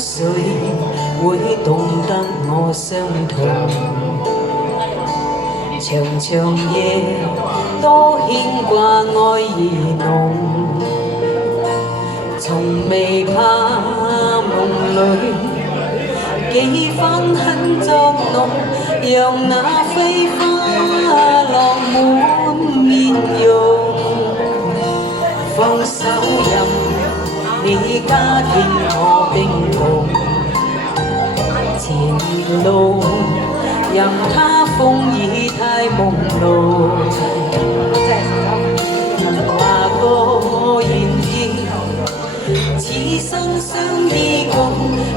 誰會懂得我傷痛？長長夜多牽掛愛兒濃，從未怕夢裏幾番很作弄，讓那飛花落滿面容。放手任你加添我冰凍，前路任它風雨太朦朧。話過願意此生相依共，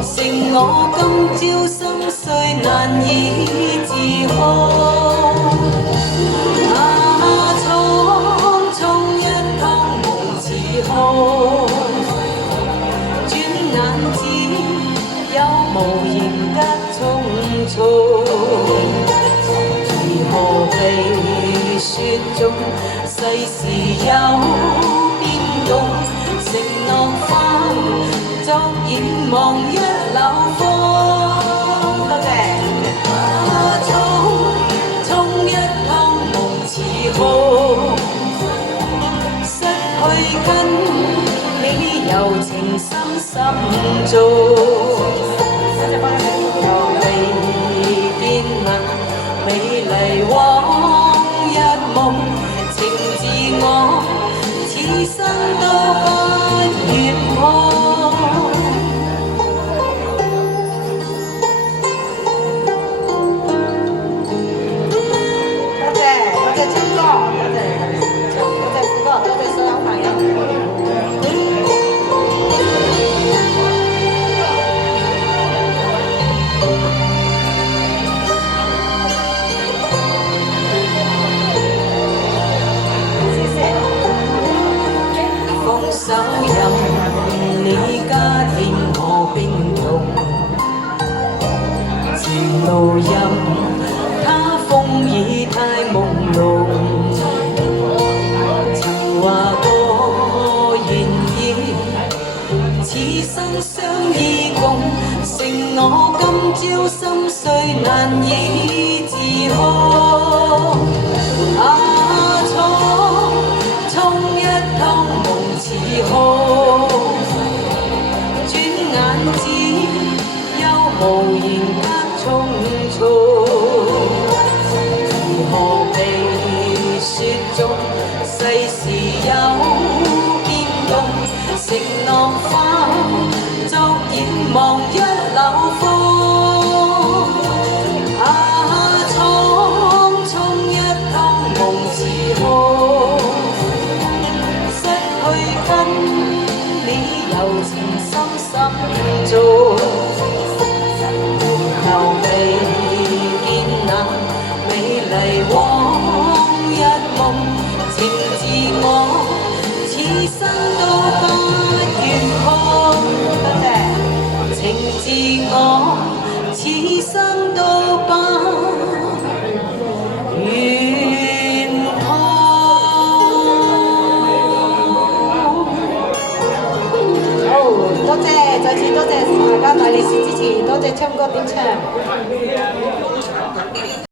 剩我今朝心碎難以自控。匆匆一趟夢似空，轉眼只有無言隔重重。如何被雪中世事有變動？承諾花昨染望一縷風。多謝。匆一趟夢似空，失去跟你柔情深深中。又未見能美麗往日夢，情自我此生都不願碰。多謝春哥，多謝富哥，多謝所有朋友。手任你加添我冰凍，前路任它風雨太朦朧。曾話過願意此生相依共，剩我今朝心碎難以自控。匆一趟夢似空，轉眼只有無言隔重重。如何被雪中世事有變動？承諾花昨染望一縷風。匆一趟夢似空，跟你柔情深深中。後未見那美麗往日夢，情自我此生都不願碰。多謝。情自我此生都不願碰。多謝，再次多謝大家大力士支持，多謝鏘哥點唱。